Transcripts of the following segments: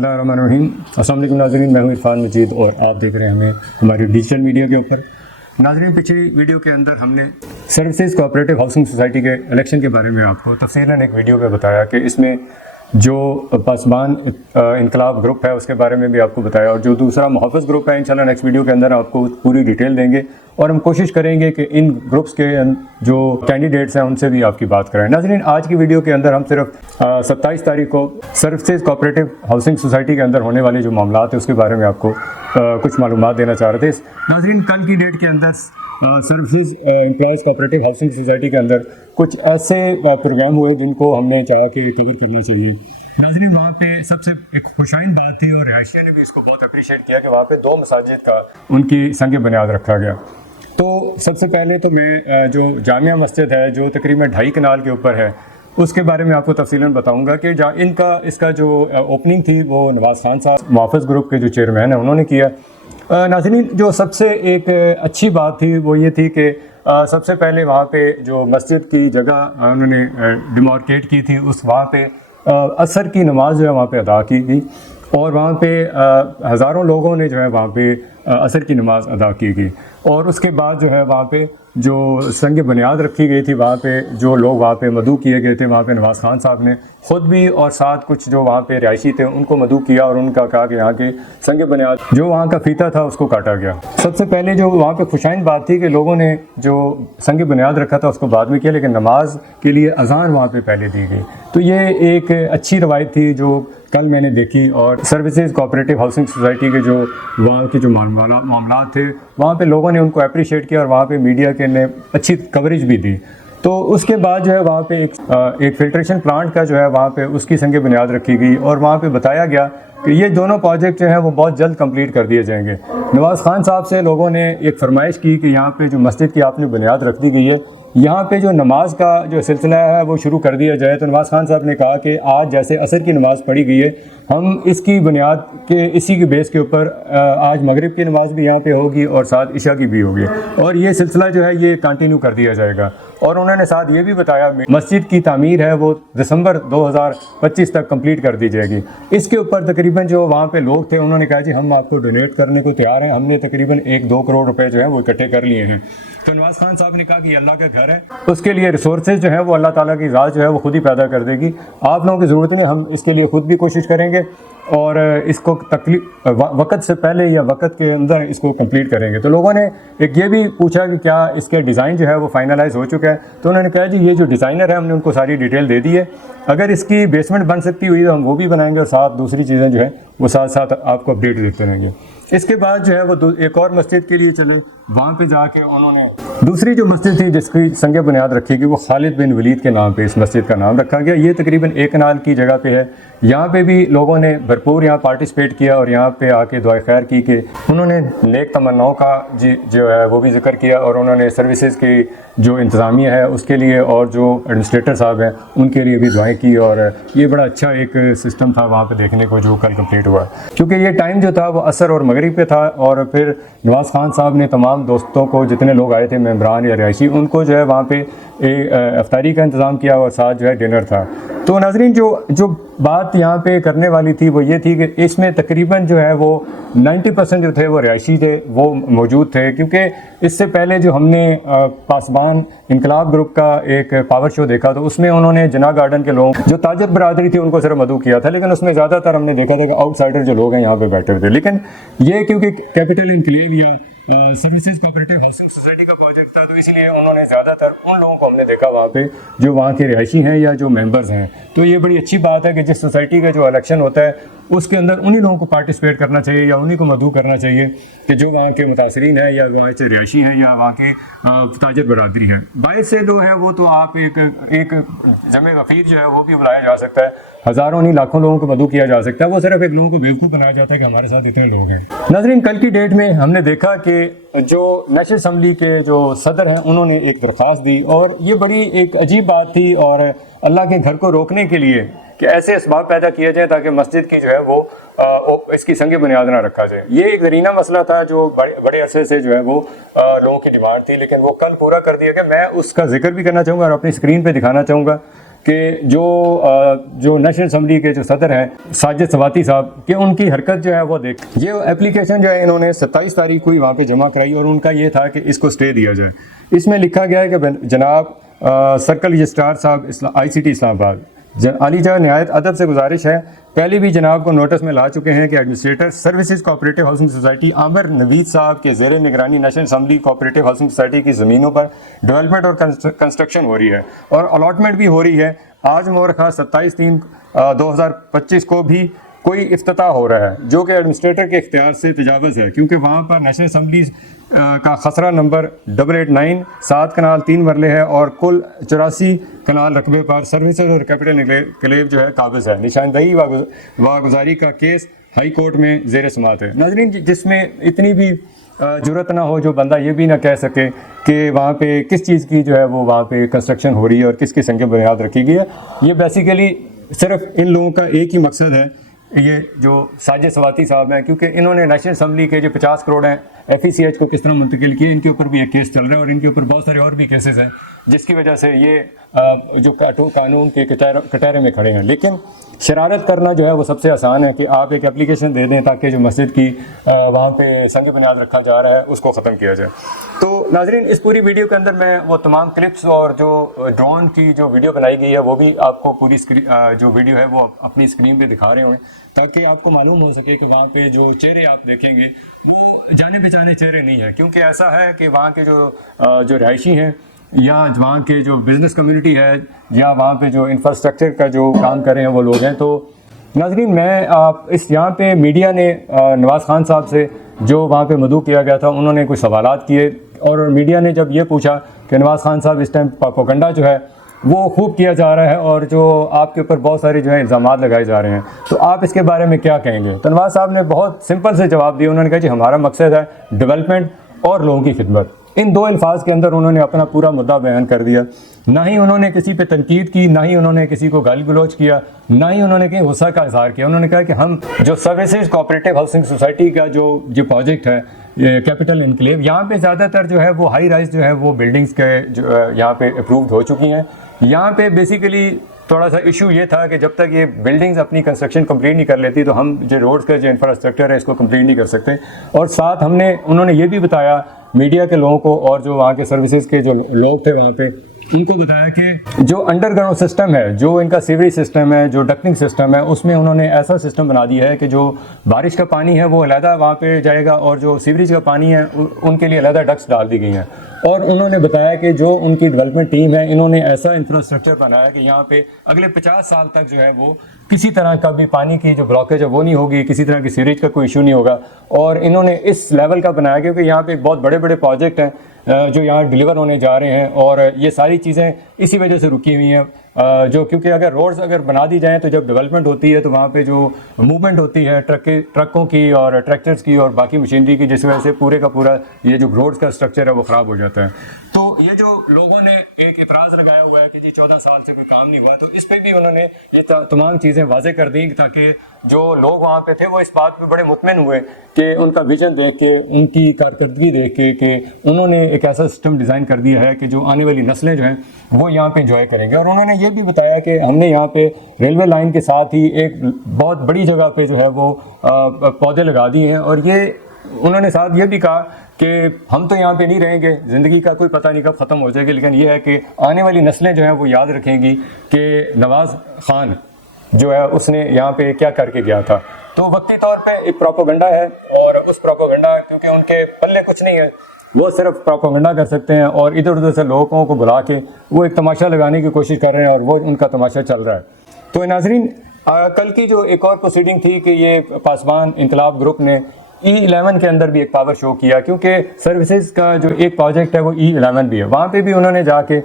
बिस्मिल्लाहिर्रहमानिर्रहीम। अस्सलाम वालेकुम नाज़रीन, मैं हूं इरफान मजीद और आप देख रहे हैं हमें हमारी डिजिटल मीडिया के ऊपर। नाज़रीन, पिछली वीडियो के अंदर हमने सर्विसेज कोऑपरेटिव हाउसिंग सोसाइटी के इलेक्शन के बारे में आपको तफसीलन एक वीडियो में बताया कि इसमें जो पासबान इनकलाब ग्रुप है उसके बारे में भी आपको बताया, और जो दूसरा मुहफ़्फ़ज़ ग्रुप है इंशाल्लाह नेक्स्ट वीडियो के अंदर आपको पूरी डिटेल देंगे और हम कोशिश करेंगे कि इन ग्रुप्स के जो कैंडिडेट्स हैं उनसे भी आपकी बात करें। नाज़रीन, आज की वीडियो के अंदर हम सिर्फ 27 तारीख को सर्विसेज कोऑपरेटिव हाउसिंग सोसाइटी के अंदर होने वाले जो मामला है उसके बारे में आपको कुछ मालूमात देना चाह रहे थे। नाज़रीन, कल की डेट के अंदर services employees cooperative housing society के अंदर कुछ ऐसे प्रोग्राम हुए जिनको हमने चाहा कि कवर करना चाहिए। नाज़रीन, वहाँ पे सबसे एक खुशाइन बात थी और रहायशिया ने भी इसको बहुत अप्रिशिएट किया कि वहाँ पे 2 मसाजिद का उनकी संग बुनियाद रखा गया। तो सबसे पहले तो मैं जो जामिया मस्जिद है जो तकरीबन 2.5 कनाल के ऊपर है उसके बारे में आपको तफसीलन बताऊंगा कि इसका जो ओपनिंग थी वो नवाज़ खान साहब मुहफ़्फ़ज़ ग्रुप के जो चेयरमैन हैं उन्होंने किया। नाज़रीन, जो सबसे एक अच्छी बात थी वो ये थी कि सबसे पहले वहाँ पे जो मस्जिद की जगह उन्होंने डिमार्केट की थी, उस वहाँ पे असर की नमाज जो है वहाँ पे अदा की गई और वहाँ पे हज़ारों लोगों ने जो है वहाँ पे असर की नमाज अदा की गई। और उसके बाद जो है वहाँ पे जो संग बुनियाद रखी गई थी, वहाँ पे जो लोग वहाँ पे मदऊ किए गए थे, वहाँ पे नवाज़ खान साहब ने ख़ुद भी और साथ कुछ जो वहाँ पे रिहायशी थे उनको मदऊ किया और उनका कहा कि यहाँ के संग बुनियाद जो वहाँ का फीता था उसको काटा गया। सबसे पहले जो वहाँ पे खुशाइन बात थी कि लोगों ने जो संग बुनियाद रखा था उसको बाद में किया, लेकिन नमाज के लिए अज़ान वहाँ पे पहले दी गई। तो ये एक अच्छी रवायत थी जो कल मैंने देखी। और सर्विसेज कोऑपरेटिव हाउसिंग सोसाइटी के जो वहाँ के जो मामला थे वहाँ पे लोगों ने उनको अप्रिशिएट किया और वहाँ पे मीडिया के ने अच्छी कवरेज भी दी। तो उसके बाद जो है वहाँ पे एक फ़िल्ट्रेशन प्लांट का जो है वहाँ पे उसकी संग बुनियाद रखी गई और वहाँ पे बताया गया कि ये दोनों प्रोजेक्ट जो हैं वो बहुत जल्द कंप्लीट कर दिए जाएंगे। नवाज़ खान साहब से लोगों ने एक फरमाइश की कि यहाँ पे जो मस्जिद की आपने बुनियाद रख दी गई है, यहाँ पे जो नमाज का जो सिलसिला है वो शुरू कर दिया जाए। तो नवाज़ खान साहब ने कहा कि आज जैसे असर की नमाज़ पढ़ी गई है, हम इसकी बुनियाद के इसी के बेस के ऊपर आज मगरिब की नमाज भी यहाँ पे होगी और साथ इशा की भी होगी और ये सिलसिला जो है ये कंटिन्यू कर दिया जाएगा। और उन्होंने साथ ये भी बताया मस्जिद की तामीर है वो दिसंबर 2025 तक कंप्लीट कर दी जाएगी। इसके ऊपर तकरीबन जो वहाँ पे लोग थे उन्होंने कहा जी हम आपको डोनेट करने को तैयार हैं, हमने तकरीबन 1-2 करोड़ रुपए जो है वो इकट्ठे कर लिए हैं। तो नवाज़ खान साहब ने कहा कि अल्लाह का घर है, उसके लिए रिसोर्सेज जो है वो अल्लाह ताला की ज़ात जो है वो खुद ही पैदा कर देगी, आप लोगों की ज़रूरत नहीं, हम इसके लिए खुद भी कोशिश करेंगे और इसको वक़्त से पहले या वक़्त के अंदर इसको कंप्लीट करेंगे। तो लोगों ने एक ये भी पूछा कि क्या इसके डिज़ाइन जो है वो फाइनलाइज़ हो चुका है। तो उन्होंने कहा जी ये जो डिज़ाइनर है हमने उनको सारी डिटेल दे दी है, अगर इसकी बेसमेंट बन सकती हुई तो हम वो भी बनाएंगे और साथ दूसरी चीज़ें जो है वो साथ साथ आपको अपडेट देते रहेंगे। इसके बाद जो है वो एक और मस्जिद के लिए चले, वहाँ पे जाके उन्होंने दूसरी जो मस्जिद थी जिसकी संग बुनियाद रखी गई वो खालिद बिन वलीद के नाम पे इस मस्जिद का नाम रखा गया। ये तकरीबन 1 कनाल की जगह पे है। यहाँ पे भी लोगों ने भरपूर यहाँ पार्टिसिपेट किया और यहाँ पे आके दुआ खैर की कि उन्होंने नेक तमन्नाओं का जो है वो भी जिक्र किया और उन्होंने सर्विसेज की जो इंतज़ामिया है उसके लिए और जो एडमिनिस्ट्रेटर साहब हैं उनके लिए भी दुआएं की। और ये बड़ा अच्छा एक सिस्टम था वहाँ पे देखने को जो कल कंप्लीट हुआ, क्योंकि ये टाइम जो था वो असर और मगरिब पे था। और फिर नवाज़ खान साहब ने तमाम दोस्तों को जितने लोग आए थे मेम्बरान या रिहायशी उनको जो है वहाँ पे इफ्तारी का इंतज़ाम किया और साथ जो है डिनर था। तो नाज़रीन, जो बात यहाँ पे करने वाली थी वो ये थी कि इसमें तकरीबन जो है वो 90% जो थे वो रिहायशी थे वो मौजूद थे, क्योंकि इससे पहले जो हमने पासबान इनकलाब ग्रुप का एक पावर शो देखा तो उसमें उन्होंने जना गार्डन के लोग जो ताजर बरादरी थी उनको सिर्फ मदऊ किया था, लेकिन उसमें ज़्यादातर हमने देखा था कि आउटसाइडर जो लोग हैं यहाँ पे बैठे हुए थे। लेकिन ये क्योंकि कैपिटल इनक्लेव या सर्विसेज कोऑपरेटिव हाउसिंग सोसाइटी का प्रोजेक्ट था तो इसलिए उन्होंने ज़्यादातर उन लोगों को हमने देखा वहाँ पे जो वहाँ के रिहायशी हैं या जो मेंबर्स हैं। तो ये बड़ी अच्छी बात है कि जिस सोसाइटी का जो इलेक्शन होता है उसके अंदर उन्हीं लोगों को पार्टिसिपेट करना चाहिए या उन्हीं को मदऊ करना चाहिए कि जो वहाँ के मुतासरीन हैं या वहाँ से रिहायशी हैं या वहाँ के ताजर बरादरी है। बाहर से जो है वो तो आप एक जमे गफ़ीर जो है वो भी बुलाया जा सकता है, हज़ारों नहीं लाखों लोगों को मदऊ किया जा सकता है, वो सिर्फ एक लोगों को बेवकूफ़ बनाया जाता है कि हमारे साथ इतने लोग हैं। नाज़रीन, कल की डेट में हमने देखा कि जो नेशनल असम्बली के जो सदर हैं उन्होंने एक दरख्वास्त दी और ये बड़ी एक अजीब बात थी और अल्लाह के घर को रोकने के लिए कि ऐसे इसबाब पैदा किए जाए ताकि मस्जिद की जो है वो इसकी संग बुनियाद ना रखा जाए। ये एक दरीना मसला था जो बड़े अरसे से जो है वो लोगों की डिमांड थी, लेकिन वो कल पूरा कर दिया गया। मैं उसका जिक्र भी करना चाहूँगा और अपनी स्क्रीन पे दिखाना चाहूँगा کہ جو نیشنل اسمبلی کے جو صدر ہیں ساجد سواتی صاحب کہ ان کی حرکت جو ہے وہ دیکھ، یہ اپلیکیشن جو ہے انہوں نے 27 تاریخ کو ہی وہاں پہ جمع کرائی اور ان کا یہ تھا کہ اس کو اسٹے دیا جائے۔ اس میں لکھا گیا ہے کہ جناب سرکل رجسٹرار صاحب ICT اسلام آباد، عالی جناب نہایت ادب سے گزارش ہے، پہلے بھی جناب کو نوٹس میں لا چکے ہیں کہ administrator services cooperative housing society Amir Naveed صاحب کے زیر نگرانی national assembly cooperative housing society کی زمینوں پر ڈیولپمنٹ اور کنسٹرکشن ہو رہی ہے اور الاٹمنٹ بھی ہو رہی ہے۔ آج مورخہ 27/3/2025 کو بھی کوئی افتتاح ہو رہا ہے جو کہ ایڈمنسٹریٹر کے اختیار سے تجاوز ہے، کیونکہ وہاں پر نیشنل اسمبلی کا خسرہ نمبر 889 7 کنال 3 مرلے ہے اور کل 84 کنال رقبے پر سروسز اور کیپٹل انکلیو جو ہے قابض ہے۔ نشاندہی و گزاری کا کیس ہائی کورٹ میں زیر سماعت ہے۔ ناظرین، جس میں اتنی بھی جرت نہ ہو جو بندہ یہ بھی نہ کہہ سکے کہ وہاں پہ کس چیز کی جو ہے وہ وہاں پہ کنسٹرکشن ہو رہی ہے اور کس کی سنگ بنیاد رکھی گئی ہے، یہ بیسیکلی صرف ان لوگوں کا ایک ہی مقصد ہے، یہ جو ساجد سواتی صاحب ہیں، کیونکہ انہوں نے نیشنل اسمبلی کے جو 50 کروڑ ہیں FECH کو کس طرح منتقل کیے، ان کے اوپر بھی ایک کیس چل رہا ہے اور ان کے اوپر بہت سارے اور بھی کیسز ہیں جس کی وجہ سے یہ جو قانون کے کٹہرے میں کھڑے ہیں۔ لیکن شرارت کرنا جو ہے وہ سب سے آسان ہے کہ آپ ایک اپلیکیشن دے دیں تاکہ جو مسجد کی وہاں پہ سنگ بنیاد رکھا جا رہا ہے اس کو ختم کیا جائے۔ تو ناظرین، اس پوری ویڈیو کے اندر میں وہ تمام کلپس اور جو ڈرون کی جو ویڈیو بنائی گئی ہے وہ بھی آپ کو پوری جو ویڈیو ہے وہ اپنی اسکرین پہ دکھا رہے ہوں تاکہ آپ کو معلوم ہو سکے کہ وہاں پہ جو چہرے آپ دیکھیں گے وہ جانے پہچانے چہرے نہیں ہیں، کیونکہ ایسا ہے کہ وہاں کے جو رہائشی ہیں یا وہاں کے جو بزنس کمیونٹی ہے یا وہاں پہ جو انفراسٹرکچر کا جو کام کر رہے ہیں وہ لوگ ہیں۔ تو ناظرین، میں یہاں پہ میڈیا نے نواز خان صاحب سے جو وہاں پہ مدعو کیا گیا تھا انہوں نے کچھ سوالات کیے اور میڈیا نے جب یہ پوچھا کہ نواز خان صاحب اس ٹائم پروپیگنڈا جو ہے وہ خوب کیا جا رہا ہے اور جو آپ کے اوپر بہت سارے جو ہے الزامات لگائے جا رہے ہیں، تو آپ اس کے بارے میں کیا کہیں گے؟ تو نواز صاحب نے بہت سمپل سے جواب دیا، انہوں نے کہا جی ہمارا مقصد ہے ڈیولپمنٹ اور لوگوں کی خدمت۔ ان دو الفاظ کے اندر انہوں نے اپنا پورا مدعا بیان کر دیا، نہ ہی انہوں نے کسی پہ تنقید کی، نہ ہی انہوں نے کسی کو گالی گلوچ کیا، نہ ہی انہوں نے کہیں غصہ کا اظہار کیا۔ انہوں نے کہا کہ ہم جو سروسز کوآپریٹو ہاؤسنگ سوسائٹی کا جو پروجیکٹ ہے کیپٹل انکلیو، یہاں پہ زیادہ تر جو ہے وہ ہائی رائز جو ہے وہ بلڈنگز کے جو یہاں پہ اپرووڈ ہو چکی ہیں۔ یہاں پہ بیسیکلی تھوڑا سا ایشو یہ تھا کہ جب تک یہ بلڈنگز اپنی کنسٹرکشن کمپلیٹ نہیں کر لیتی تو ہم جو روڈز کا جو انفراسٹرکچر ہے اس کو کمپلیٹ نہیں کر سکتے، اور ساتھ انہوں نے یہ بھی بتایا میڈیا کے لوگوں کو اور جو وہاں کے سروسز کے جو لوگ تھے وہاں پہ ان کو بتایا کہ جو انڈر گراؤنڈ سسٹم ہے، جو ان کا سیوریج سسٹم ہے، جو ڈکٹنگ سسٹم ہے، اس میں انہوں نے ایسا سسٹم بنا دیا ہے کہ جو بارش کا پانی ہے وہ علیحدہ وہاں پہ جائے گا اور جو سیوریج کا پانی ہے ان کے لیے علیحدہ ڈکٹس ڈال دی گئی ہیں۔ اور انہوں نے بتایا کہ جو ان کی ڈیولپمنٹ ٹیم ہے انہوں نے ایسا انفراسٹرکچر بنایا کہ یہاں پہ اگلے 50 سال تک جو ہے وہ کسی طرح کا بھی پانی کی جو بلاکیج ہے وہ نہیں ہوگی، کسی طرح کی سیوریج کا کوئی ایشو نہیں ہوگا، اور انہوں نے اس لیول کا بنایا کیونکہ یہاں پہ بہت بڑے بڑے پروجیکٹ ہیں جو یہاں ڈیلیور ہونے جا رہے ہیں اور یہ ساری چیزیں اسی وجہ سے رکی ہوئی ہیں جو کیونکہ اگر روڈز اگر بنا دی جائیں تو جب ڈیولپمنٹ ہوتی ہے تو وہاں پہ جو موومنٹ ہوتی ہے ٹرکوں کی اور ٹریکٹرز کی اور باقی مشینری کی، جس وجہ سے پورے کا پورا یہ جو روڈز کا اسٹرکچر ہے وہ خراب ہو جاتا ہے۔ تو یہ جو لوگوں نے ایک اعتراض لگایا ہوا ہے کہ جی 14 سال سے کوئی کام نہیں ہوا، تو اس پہ بھی انہوں نے یہ تمام چیزیں واضح کر دیں تاکہ جو لوگ وہاں پہ تھے وہ اس بات پہ بڑے مطمئن ہوئے کہ ان کا ویژن دیکھ کے، ان کی کارکردگی دیکھ کے کہ انہوں نے ایک ایسا سسٹم ڈیزائن کر دیا ہے کہ جو آنے والی نسلیں جو ہیں وہ یہاں پہ انجوائے کریں گے۔ اور انہوں نے یہ بھی بتایا کہ ہم نے یہاں پہ ریلوے لائن کے ساتھ ہی ایک بہت بڑی جگہ پہ جو ہے وہ پودے لگا دیے ہیں، اور یہ انہوں نے ساتھ یہ بھی کہا کہ ہم تو یہاں پہ نہیں رہیں گے، زندگی کا کوئی پتہ نہیں کب ختم ہو جائے گی، لیکن یہ ہے کہ آنے والی نسلیں جو ہیں وہ یاد رکھیں گی کہ نواز خان جو ہے اس نے یہاں پہ کیا کر کے گیا تھا۔ تو وقتی طور پہ ایک پروپیگنڈا ہے، اور اس پروپیگنڈا کیونکہ ان کے پلے کچھ نہیں ہے، وہ صرف پروپیگنڈا کر سکتے ہیں اور ادھر ادھر سے لوگوں کو بلا کے وہ ایک تماشا لگانے کی کوشش کر رہے ہیں اور وہ ان کا تماشا چل رہا ہے۔ تو ناظرین، کل کی جو ایک اور پروسیڈنگ تھی کہ یہ پاسبان انقلاب گروپ نے E11 کے اندر بھی ایک پاور شو کیا، کیونکہ سروسز کا جو ایک پروجیکٹ ہے وہ E11 بھی ہے، وہاں پہ بھی انہوں نے جا کے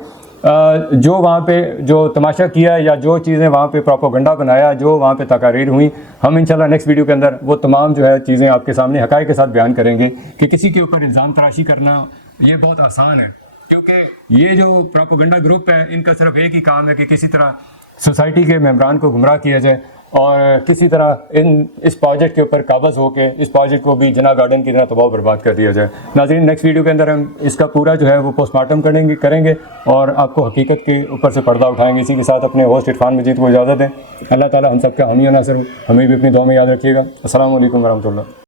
جو وہاں پہ جو تماشا کیا یا جو چیزیں وہاں پہ پروپیگنڈا بنایا، جو وہاں پہ تقاریر ہوئی، ہم انشاءاللہ نیکسٹ ویڈیو کے اندر وہ تمام جو ہے چیزیں آپ کے سامنے حقائق کے ساتھ بیان کریں گے کہ کسی کے اوپر الزام تراشی کرنا یہ بہت آسان ہے، کیونکہ یہ جو پروپیگنڈا گروپ ہے ان کا صرف ایک ہی کام ہے کہ کسی طرح سوسائٹی کے ممبران کو گمراہ کیا جائے اور کسی طرح اس پروجیکٹ کے اوپر قابض ہو کے اس پروجیکٹ کو بھی جناح گارڈن کی طرح تباہ و برباد کر دیا جائے۔ ناظرین، نیکسٹ ویڈیو کے اندر ہم اس کا پورا جو ہے وہ پوسٹ مارٹم کریں گے اور آپ کو حقیقت کے اوپر سے پردہ اٹھائیں گے۔ اسی کے ساتھ اپنے ہوسٹ عرفان مجید کو اجازت دیں۔ اللہ تعالیٰ ہم سب کا حامی و ناصر ہو، ہمیں بھی اپنی دعا میں یاد رکھیے گا۔ السلام علیکم ورحمۃ اللہ۔